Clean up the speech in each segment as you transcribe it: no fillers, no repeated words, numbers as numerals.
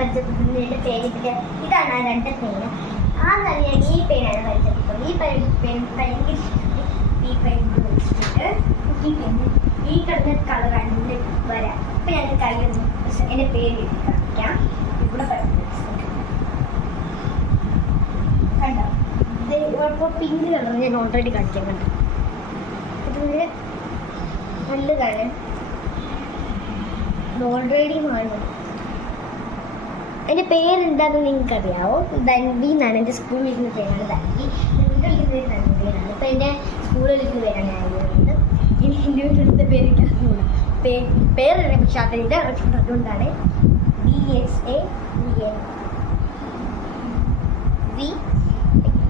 പരിചയപ്പെടുന്നത് എൻ്റെ പേരിട്ട് ഇതാണ് ആ 2 പേര്. ആദ്യം ഞാൻ ഈ പേരാണ് പരിചയപ്പെടുന്നത്. ഈ പേര് ഭയങ്കര ഇഷ്ടമാണ്. ഈ പേര് വെച്ചിട്ട് ഈ പേര് ഈ കിടന്ന കളർ 2 വരാം. ഇപ്പം ഞാൻ കയ്യൊന്ന് എൻ്റെ പേര് എഴുതി കാണിക്കാം. ഇവിടെ കണ്ടോ, ഇപ്പോൾ പിങ്ക് കളർ ഞാൻ ഓൾറെഡി കാണിക്കാൻ കണ്ടു. ഇതിൻ്റെ നല്ലതാണ്, ഓൾറെഡി മാറുന്നത്. എൻ്റെ പേരെന്താണെന്ന് നിങ്ങൾക്കറിയാവോ? ധൻവി എന്നാണ്. എൻ്റെ സ്കൂളിൽ വിളിക്കുന്ന പേരാണ് ധൻവി. വീട്ടിൽ വിളിക്കുന്ന പേര് ധൻവിയാണ്. ഇപ്പം എൻ്റെ സ്കൂളിൽ വിളിക്കുന്ന പേരാണ് ആയിരുന്നത്. ഇനി എൻ്റെ വീട്ടിലെടുത്ത പേര് എനിക്കറിയില്ല. പേരറിയാം, പക്ഷെ അതിൻ്റെ അതുകൊണ്ടാണ് VSAVN.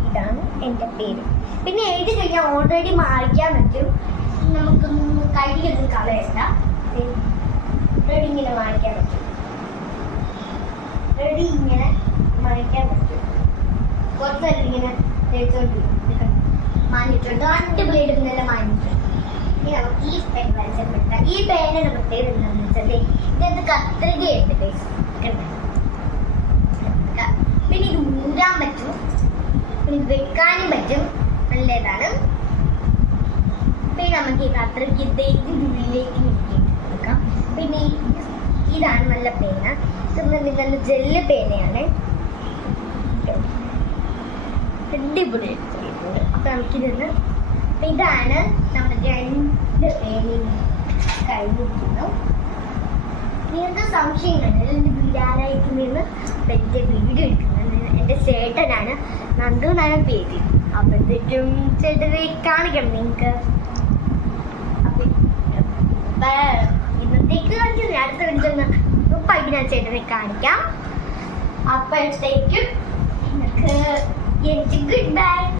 ഇതാണ് എൻ്റെ പേര്. പിന്നെ എഴുതി കഴിഞ്ഞാൽ ഓൾറെഡി മാറിക്കാൻ പറ്റും. നമുക്കൊന്ന് കയ്യിലൊന്നും കളയണ്ട. റെഡി ഇങ്ങനെ മാറിക്കാൻ പറ്റും. റെഡി ഇങ്ങനെ മാറിക്കാൻ പറ്റും. കുറച്ചല്ല ഇങ്ങനെ തേച്ചോണ്ടിരിക്കും. മാഞ്ഞിട്ടുണ്ട്. 2 ബ്ലേഡ് ഇന്നലെ മാഞ്ഞിട്ടുണ്ട്. ഇനി നമുക്ക് ഈ പെൻ വരച്ചപ്പെടുത്താം. ഈ പേനയുടെ പ്രത്യേകത എന്താണെന്ന് വെച്ചാൽ ഇതെന്ത് കത്രികയുണ്ട് പേസ്. പിന്നെ ഇത് ഊരാൻ പറ്റും, പിന്നെ ഇത് വെക്കാനും പറ്റും. നല്ലതാണ്. പിന്നെ നമുക്ക് ഈ കത്രിക ഇതിനുള്ളിലേക്ക് കൊടുക്കാം. പിന്നെ ഇതാണ് നല്ല പേന. ഇത് നല്ല ജെല്ല് പേനയാണ്. അടിപൊളി. അപ്പം നമുക്കിതൊന്ന്, ഇതാണ് നമ്മുടെ 2 പേനയും കഴിഞ്ഞിരിക്കുന്നു. നിങ്ങൾക്ക് സംശയങ്ങളുണ്ട് എൻ്റെ വീടാരായിരിക്കുന്നതെന്ന് എൻ്റെ വീഡിയോ എടുക്കുന്നത് എൻ്റെ ചേട്ടനാണ്, നന്ദു എന്നാണ് പേര്. അപ്പോഴത്തേക്കും ചേട്ടനെ കാണിക്കണം നിങ്ങൾക്ക്. ഇന്നത്തേക്ക് കാണിച്ചു, അടുത്ത കാണിച്ചൊന്ന് ഉപ്പായിട്ട് ഞാൻ ചേട്ടനെ കാണിക്കാം. അപ്പോഴത്തേക്കും എനിക്ക് ഗുഡ് ബൈ.